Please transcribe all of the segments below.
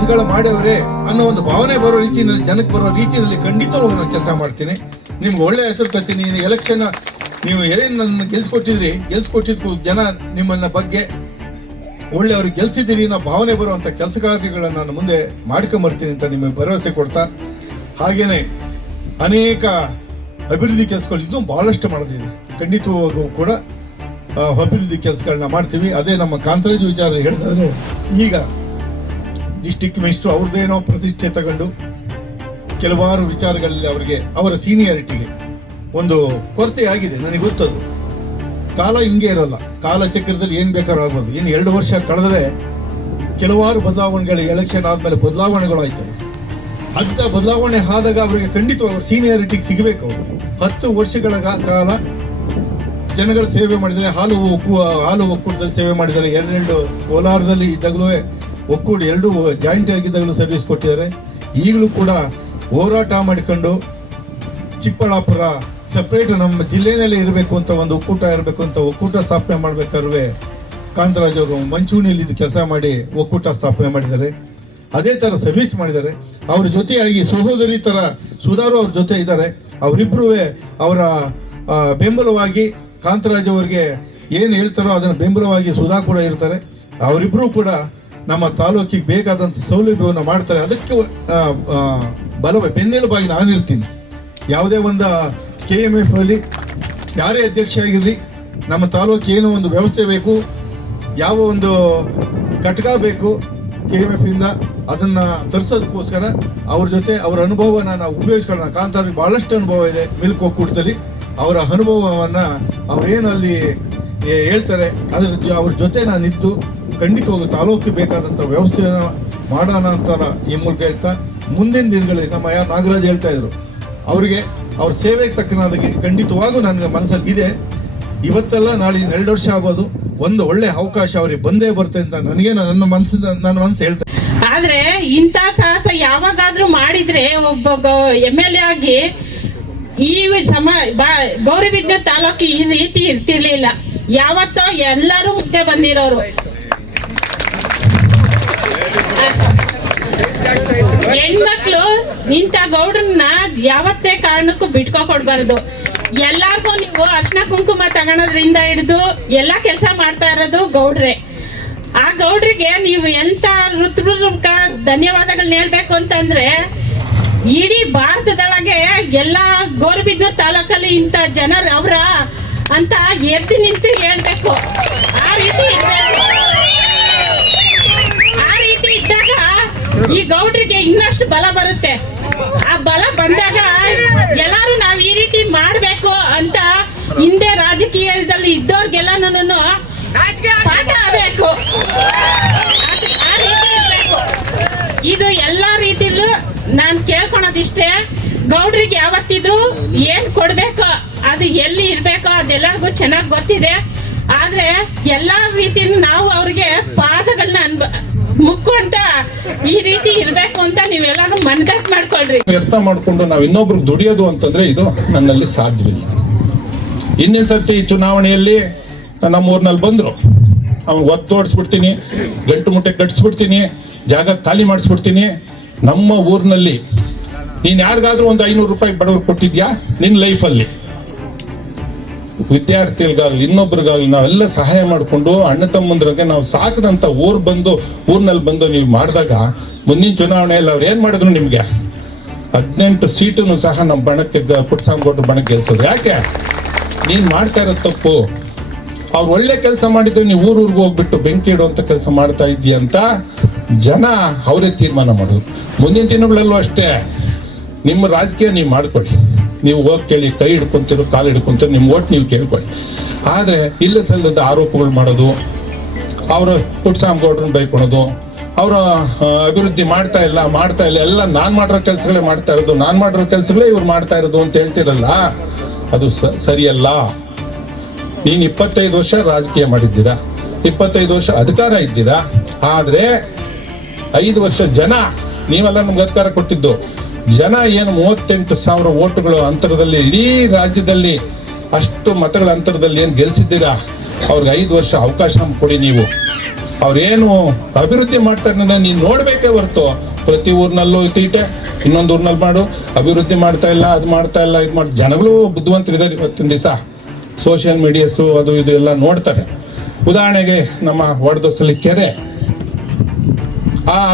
ಕೆಲಸಗಳು ಮಾಡ್ಯವರೇ ಅನ್ನೋ ಒಂದು ಭಾವನೆ ಬರೋ ರೀತಿಯಲ್ಲಿ, ಜನಕ್ಕೆ ಬರೋ ರೀತಿಯಲ್ಲಿ ಖಂಡಿತವಾಗೂ ನಾನು ಕೆಲಸ ಮಾಡ್ತೀನಿ. ನಿಮ್ಗೆ ಒಳ್ಳೆ ಹೆಸರು ತರ್ತೀನಿ. ಎಲೆಕ್ಷನ್ ನೀವು ಏನೇನು ನನ್ನ ಗೆಲ್ಸ್ಕೊಟ್ಟಿದ್ಕು ಜನ ನಿಮ್ಮನ್ನ ಬಗ್ಗೆ ಒಳ್ಳೆಯವ್ರಿಗೆ ಗೆಲ್ಸಿದ್ದೀರಿ ಅನ್ನೋ ಭಾವನೆ ಬರುವಂಥ ಕೆಲಸ ಕಾರ್ಯಗಳನ್ನು ನಾನು ಮುಂದೆ ಮಾಡ್ಕೊಂಬರ್ತೀನಿ ಅಂತ ನಿಮಗೆ ಭರವಸೆ ಕೊಡ್ತಾ, ಹಾಗೇನೆ ಅನೇಕ ಅಭಿವೃದ್ಧಿ ಕೆಲಸಗಳು ಇನ್ನೂ ಬಹಳಷ್ಟು ಮಾಡೋದಿದೆ. ಖಂಡಿತವಾಗೂ ಕೂಡ ಅಭಿವೃದ್ಧಿ ಕೆಲಸಗಳನ್ನ ಮಾಡ್ತೀವಿ. ಅದೇ ನಮ್ಮ ಕಾಂತರಾಜು ವಿಚಾರ ಹೇಳಿದ್ರೆ, ಈಗ ಡಿಸ್ಟಿಕ್ ಮಿನಿಸ್ಟ್ರು ಅವ್ರದ್ದೇನೋ ಪ್ರತಿಷ್ಠೆ ತಗೊಂಡು ಕೆಲವಾರು ವಿಚಾರಗಳಲ್ಲಿ ಅವರಿಗೆ ಅವರ ಸೀನಿಯಾರಿಟಿಗೆ ಒಂದು ಕೊರತೆ ಆಗಿದೆ. ನನಗೆ ಗೊತ್ತದು. ಕಾಲ ಹಿಂಗೆ ಇರಲ್ಲ. ಕಾಲಚಕ್ರದಲ್ಲಿ ಏನು ಬೇಕಾದ್ರೂ ಆಗ್ಬೋದು. ಇನ್ನು 2 ವರ್ಷ ಕಳೆದ್ರೆ ಕೆಲವಾರು ಬದಲಾವಣೆಗಳು, ಎಲೆಕ್ಷನ್ ಆದಮೇಲೆ ಬದಲಾವಣೆಗಳು ಆಯ್ತವೆ. ಅಂಥ ಬದಲಾವಣೆ ಆದಾಗ ಅವರಿಗೆ ಖಂಡಿತವಾಗಿ ಅವ್ರ ಸೀನಿಯಾರಿಟಿಗೆ ಸಿಗಬೇಕು. ಅವರು 10 ವರ್ಷಗಳ ಕಾಲ ಜನಗಳ ಸೇವೆ ಮಾಡಿದ್ದಾರೆ. ಹಾಲು ಒಕ್ಕೂಟದಲ್ಲಿ ಸೇವೆ ಮಾಡಿದ್ದಾರೆ. 2 ಕೋಲಾರದಲ್ಲಿ ಇದ್ದಾಗಲೂ ಒಕ್ಕೂಟ 2 ಜಾಯಿಂಟ್ ಆಗಿದ್ದಾಗಲೂ ಸರ್ವಿಸ್ ಕೊಟ್ಟಿದ್ದಾರೆ. ಈಗಲೂ ಕೂಡ ಹೋರಾಟ ಮಾಡಿಕೊಂಡು ಚಿಕ್ಕಬಳ್ಳಾಪುರ ಸಪ್ರೇಟ್ ನಮ್ಮ ಜಿಲ್ಲೆಯಲ್ಲಿ ಇರಬೇಕು ಅಂತ ಒಂದು ಒಕ್ಕೂಟ ಇರಬೇಕು ಅಂತ ಒಕ್ಕೂಟ ಸ್ಥಾಪನೆ ಮಾಡಬೇಕಾದ್ರೆ ಕಾಂತರಾಜ್ ಅವರು ಮಂಚೂಣಿಯಲ್ಲಿ ಇದು ಕೆಲಸ ಮಾಡಿ ಒಕ್ಕೂಟ ಸ್ಥಾಪನೆ ಮಾಡಿದ್ದಾರೆ. ಅದೇ ಥರ ಸರ್ವಿಸ್ ಮಾಡಿದ್ದಾರೆ. ಅವ್ರ ಜೊತೆಯಾಗಿ ಸಹೋದರಿ ಥರ ಸುಧಾರು ಅವ್ರ ಜೊತೆ ಇದ್ದಾರೆ. ಅವರಿಬ್ಬರೂ ಅವರ ಬೆಂಬಲವಾಗಿ ಕಾಂತರಾಜ್ ಅವರಿಗೆ ಏನು ಹೇಳ್ತಾರೋ ಅದನ್ನು ಬೆಂಬಲವಾಗಿ ಸುಧಾ ಕೂಡ ಇರ್ತಾರೆ. ಅವರಿಬ್ಬರೂ ಕೂಡ ನಮ್ಮ ತಾಲೂಕಿಗೆ ಬೇಕಾದಂಥ ಸೌಲಭ್ಯವನ್ನು ಮಾಡ್ತಾರೆ. ಅದಕ್ಕೆ ಬೆನ್ನೆಲುಬಾಗಿ ನಾನಿರ್ತೀನಿ. ಯಾವುದೇ ಒಂದು KMF ಅಲ್ಲಿ ಯಾರೇ ಅಧ್ಯಕ್ಷ ಆಗಿರಲಿ, ನಮ್ಮ ತಾಲೂಕು ಏನೋ ಒಂದು ವ್ಯವಸ್ಥೆ ಬೇಕು, ಯಾವ ಒಂದು ಘಟಕ ಬೇಕು KMF ಇಂದ, ಅದನ್ನು ತರಿಸೋದಕ್ಕೋಸ್ಕರ ಅವ್ರ ಜೊತೆ ಅವರ ಅನುಭವವನ್ನು ನಾವು ಉಪಯೋಗಿಸ್ಕೊಳ್ಳೋಣ. ಕಾಂತರಾಜ್ ಭಾಳಷ್ಟು ಅನುಭವ ಇದೆ ಮಿಲ್ಕ್ ಒಕ್ಕೂಟದಲ್ಲಿ. ಅವರ ಅನುಭವವನ್ನು ಅವ್ರೇನು ಅಲ್ಲಿ ಹೇಳ್ತಾರೆ ಅವ್ರ ಜೊತೆ ನಾನು ಇದ್ದು ಖಂಡಿತವಾಗಿ ತಾಲೂಕಿಗೆ ಬೇಕಾದಂಥ ವ್ಯವಸ್ಥೆಯನ್ನು ಮಾಡೋಣ ಅಂತ ಈ ಮೂಲಕ ಹೇಳ್ತಾ, ಮುಂದಿನ ದಿನಗಳಲ್ಲಿ ನಮ್ಮ ನಾಗರಾಜ್ ಹೇಳ್ತಾ ಇದ್ರು, ಅವರಿಗೆ ಅವ್ರ ಸೇವೆಗೆ ತಕ್ಕನಾದಾಗೆ ಖಂಡಿತವಾಗೂ ನನಗೆ ಮನಸ್ಸಲ್ಲಿ ಇದೆ. ಇವತ್ತೆಲ್ಲ ನಾಳೆ 2 ವರ್ಷ ಆಗೋದು, ಒಂದು ಒಳ್ಳೆ ಅವಕಾಶ ಅವ್ರಿಗೆ ಬಂದೇ ಬರುತ್ತೆ ಅಂತ ನನಗೆ ನನ್ನ ಮನಸ್ಸು ಹೇಳ್ತಾ. ಆದ್ರೆ ಇಂಥ ಸಾಹಸ ಯಾವಾಗಾದ್ರೂ ಮಾಡಿದ್ರೆ ಒಬ್ಬ MLA ಆಗಿ ಈ ಗೌರಿಬಿದನೂರು ತಾಲೂಕು ಈ ರೀತಿ ಇರ್ತಿರ್ಲಿಲ್ಲ. ಯಾವತ್ತೋ ಎಲ್ಲರೂ ಮುಂದೆ ಬಂದಿರೋರು. ಹೆಣ್ಮಕ್ಳು ಇಂಥ ಗೌಡ್ರನ್ನ ಯಾವತ್ತೇ ಕಾರಣಕ್ಕೂ ಬಿಟ್ಕೊಡ್ಬಾರ್ದು. ಎಲ್ಲಾರ್ಗೂ ನೀವು ಅರ್ಶಿನ ಕುಂಕುಮ ತಗೊಳೋದ್ರಿಂದ ಹಿಡಿದು ಎಲ್ಲ ಕೆಲಸ ಮಾಡ್ತಾ ಇರೋದು ಗೌಡ್ರೆ. ಆ ಗೌಡ್ರಿಗೆ ನೀವು ಎಂತ ಹೃತ್ಪೂರ್ವಕ ಧನ್ಯವಾದಗಳನ್ನ ಹೇಳ್ಬೇಕು ಅಂತಂದ್ರೆ, ಇಡೀ ಭಾರತದೊಳಗೆ ಎಲ್ಲ ಗೌರಿಬಿದನೂರು ತಾಲೂಕಲ್ಲಿ ಇಂಥ ಜನರು ಅವರ ಅಂತ ಎದ್ದು ನಿಂತು ಹೇಳ್ಬೇಕು. ಆ ರೀತಿ ಇದ್ದಾಗ ಈ ಗೌಡ್ರಿಗೆ ಇನ್ನಷ್ಟು ಬಲ ಬರುತ್ತೆ. ಆ ಬಲ ಬಂದಾಗ ಎಲ್ಲಾರು ನಾವ್ ಈ ರೀತಿ ಮಾಡ್ಬೇಕು ಅಂತ ಹಿಂದೆ ರಾಜಕೀಯದಲ್ಲಿ ಇದ್ದವ್ರಿಗೆಲ್ಲ ನಾನು ಪಾಠ ಆಗ್ಬೇಕು. ಇದು ಎಲ್ಲಾ ರೀತಿಲೂ ನಾನ್ ಕೇಳ್ಕೊಳೋದಿಷ್ಟೇ, ಗೌಡ್ರಿಗೆ ಯಾವತ್ತಿದ್ರು ಏನ್ ಕೊಡ್ಬೇಕು ಅದು ಎಲ್ಲಿ ಇರ್ಬೇಕೋ ಅದೆಲ್ಲರಿಗೂ ಚೆನ್ನಾಗಿ ಗೊತ್ತಿದೆ. ಆದ್ರೆ ಎಲ್ಲಾ ರೀತಿಯಲ್ಲಿ ನಾವು ಅವ್ರಿಗೆ ಪಾದಗಳನ್ನ ಮುಕ್ಕೊಂತ ಈ ರೀತಿ ಇರ್ಬೇಕು ಅಂತ ನೀವೆಲ್ಲಾರು ಮನದಟ್ಟು ಮಾಡ್ಕೊಳ್ರಿ. ಅರ್ಥ ಮಾಡ್ಕೊಂಡು ನಾವು ಇನ್ನೊಬ್ರಿಗೆ ದುಡಿಯೋದು ಅಂತಂದ್ರೆ ಇದು ನನ್ನಲ್ಲಿ ಸಾಧ್ಯವಿಲ್ಲ. ಹಿಂದಿನ ಸರ್ತಿ ಚುನಾವಣೆಯಲ್ಲಿ ನಮ್ಮೂರ್ನಲ್ಲಿ ಬಂದ್ರು, ಅವ್ನು ಒತ್ತೋಡಿಸ್ಬಿಡ್ತೀನಿ, ಗಂಟು ಮುಟ್ಟೆ ಕಟ್ಸ್ಬಿಡ್ತೀನಿ, ಜಾಗ ಖಾಲಿ ಮಾಡಿಸ್ಬಿಡ್ತೀನಿ. ನಮ್ಮ ಊರಿನಲ್ಲಿ ನೀನ್ ಯಾರಿಗಾದ್ರೂ ಒಂದು 500 ರೂಪಾಯಿ ಬಡವ್ರು ಕೊಟ್ಟಿದ್ಯಾ ನಿನ್ನ ಲೈಫಲ್ಲಿ? ವಿದ್ಯಾರ್ಥಿಗಳಿಗಾಗ್ಲಿ ಇನ್ನೊಬ್ರಿಗಾಗ್ಲಿ ನಾವೆಲ್ಲ ಸಹಾಯ ಮಾಡಿಕೊಂಡು ಅಣ್ಣ ತಮ್ಮಂದ್ರಿಗೆ ನಾವು ಸಾಕದಂತ ಊರ್ನಲ್ಲಿ ಬಂದು ನೀವು ಮಾಡಿದಾಗ ಮುಂದಿನ ಚುನಾವಣೆಯಲ್ಲಿ ಅವ್ರು ಏನ್ ಮಾಡಿದ್ರು ನಿಮ್ಗೆ 18 ಸೀಟನ್ನು ಸಹ ನಮ್ಮ ಬಣಕ್ಕೆ ಪುಟ್ಟಸ್ವಾಮಿಗೌಡ್ರ ಬಣಕ್ಕೆ ಗೆಲ್ಸೋದು. ಯಾಕೆ? ನೀನ್ ಮಾಡ್ತಾ ಇರೋ ತಪ್ಪು. ಅವ್ರು ಒಳ್ಳೆ ಕೆಲಸ ಮಾಡಿದ್ರು ನೀವು ಊರಿಗೆ ಹೋಗ್ಬಿಟ್ಟು ಬೆಂಕಿ ಇಡುವಂತ ಕೆಲಸ ಮಾಡ್ತಾ ಇದ್ದೀಯ ಅಂತ ಜನ ಅವರೇ ತೀರ್ಮಾನ ಮಾಡೋದು. ಮುಂದಿನ ದಿನಗಳಲ್ಲೂ ಅಷ್ಟೇ ನಿಮ್ಮ ರಾಜಕೀಯ ನೀವು ಮಾಡ್ಕೊಳ್ಳಿ. ನೀವು ಹೋಗಿ ಕೇಳಿ, ಕೈ ಹಿಡ್ಕೊಂತಿರೋ ಕಾಲು ಹಿಡ್ಕೊಂತಿರೋ ನಿಮ್ಮ ಓಟ್ ನೀವು ಕೇಳ್ಕೊಳ್ಳಿ. ಆದ್ರೆ ಇಲ್ಲ ಸಲ್ಲದ ಆರೋಪಗಳು ಮಾಡೋದು, ಅವರ ಪುಟ್ಟಸ್ವಾಮಿಗೌಡ್ರನ್ನ ಬೈಕೊಳೋದು, ಅವರ ಅಭಿವೃದ್ಧಿ ಮಾಡ್ತಾ ಇಲ್ಲ ಎಲ್ಲ ನಾನ್ ಮಾಡಿರೋ ಕೆಲಸಗಳೇ ಮಾಡ್ತಾ ಇವ್ರು ಮಾಡ್ತಾ ಇರೋದು ಅಂತ ಹೇಳ್ತಿರಲ್ಲ, ಅದು ಸರಿಯಲ್ಲ. ನೀನ್ 25 ವರ್ಷ ರಾಜಕೀಯ ಮಾಡಿದ್ದೀರಾ, 25 ವರ್ಷ ಅಧಿಕಾರ ಇದ್ದೀರಾ. ಆದ್ರೆ 5 ವರ್ಷ ಜನ ನೀವೆಲ್ಲ ನಮ್ಗೆ ಅಧಿಕಾರ ಕೊಟ್ಟಿದ್ದು. ಜನ ಏನು 38,000 ಓಟುಗಳು ಅಂತರದಲ್ಲಿ ಇಡೀ ರಾಜ್ಯದಲ್ಲಿ ಅಷ್ಟು ಮತಗಳ ಅಂತರದಲ್ಲಿ ಏನ್ ಗೆಲ್ಸಿದ್ದೀರಾ, ಅವ್ರಿಗೆ 5 ವರ್ಷ ಅವಕಾಶ ಕೊಡಿ. ನೀವು ಅವ್ರೇನು ಅಭಿವೃದ್ಧಿ ಮಾಡ್ತಾರೆ ನೀನು ನೋಡ್ಬೇಕೇ ಹೊರ್ತು ಪ್ರತಿ ಊರ್ನಲ್ಲೂ ತೀಟೆ, ಇನ್ನೊಂದು ಊರ್ನಲ್ಲಿ ಮಾಡು, ಅಭಿವೃದ್ಧಿ ಮಾಡ್ತಾ ಇಲ್ಲ, ಅದು ಮಾಡ್ತಾ ಇಲ್ಲ, ಇದು ಮಾಡಿ. ಜನಗಳು ಬುದ್ಧಿವಂತರಿದ್ದಾರೆ ಇವತ್ತಿನ ದಿವಸ, ಸೋಷಿಯಲ್ ಮೀಡಿಯಾಸು ಅದು ಇದು ಎಲ್ಲ ನೋಡ್ತಾರೆ. ಉದಾಹರಣೆಗೆ ನಮ್ಮ ವಡದೊಸಲಿ ಕೆರೆ,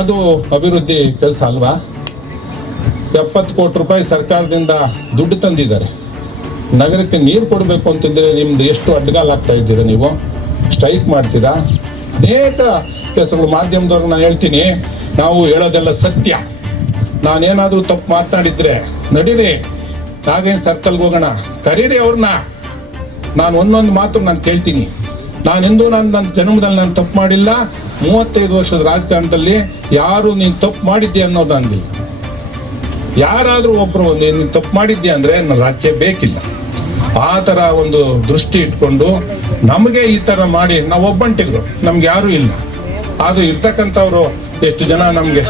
ಅದು ಅಭಿವೃದ್ಧಿ ಕೆಲಸ ಅಲ್ವಾ? 70 ಕೋಟಿ ರೂಪಾಯಿ ಸರ್ಕಾರದಿಂದ ದುಡ್ಡು ತಂದಿದ್ದಾರೆ. ನಗರಕ್ಕೆ ನೀರು ಕೊಡಬೇಕು ಅಂತಂದ್ರೆ ನಿಮ್ದು ಎಷ್ಟು ಅಡ್ಡಗಾಲ ಆಗ್ತಾ ಇದ್ದೀರಾ, ನೀವು ಸ್ಟ್ರೈಕ್ ಮಾಡ್ತೀರಾ. ಅನೇಕ ಕೆಲಸಗಳು ಮಾಧ್ಯಮದವ್ರಿಗೆ ನಾನು ಹೇಳ್ತೀನಿ, ನಾವು ಹೇಳೋದೆಲ್ಲ ಸತ್ಯ. ನಾನೇನಾದ್ರೂ ತಪ್ಪು ಮಾತನಾಡಿದ್ರೆ ನಡೀರಿ, ನಾಗೇನ್ ಸರ್ಕಲ್ಗೆ ಹೋಗೋಣ, ಕರೀರಿ ಅವ್ರನ್ನ. ನಾನು ಒಂದೊಂದು ಮಾತು ನಾನು ಕೇಳ್ತೀನಿ. ನಾನೆಂದೂ ನನ್ನ ಜನ್ಮದಲ್ಲಿ ನಾನು ತಪ್ಪು ಮಾಡಿಲ್ಲ. 35 ವರ್ಷದ ರಾಜಕಾರಣದಲ್ಲಿ ಯಾರು ನೀನು ತಪ್ಪು ಮಾಡಿದ್ದೆ ಅನ್ನೋದು ಅಂದಿಲ್ಲ. ಯಾರಾದ್ರೂ ಒಬ್ರು ನೀನು ತಪ್ಪು ಮಾಡಿದ್ದೆ ಅಂದ್ರೆ ನನ್ನ ರಾಜಕೀಯ ಬೇಕಿಲ್ಲ. ಆ ಥರ ಒಂದು ದೃಷ್ಟಿ ಇಟ್ಕೊಂಡು ನಮಗೆ ಈ ಥರ ಮಾಡಿ ನಾವು ಒಬ್ಬಂಟಿಗಳು, ನಮ್ಗೆ ಯಾರೂ ಇಲ್ಲ. ಅದು ಇರ್ತಕ್ಕಂಥವ್ರು ಎಷ್ಟು ಜನ ನಮಗೆ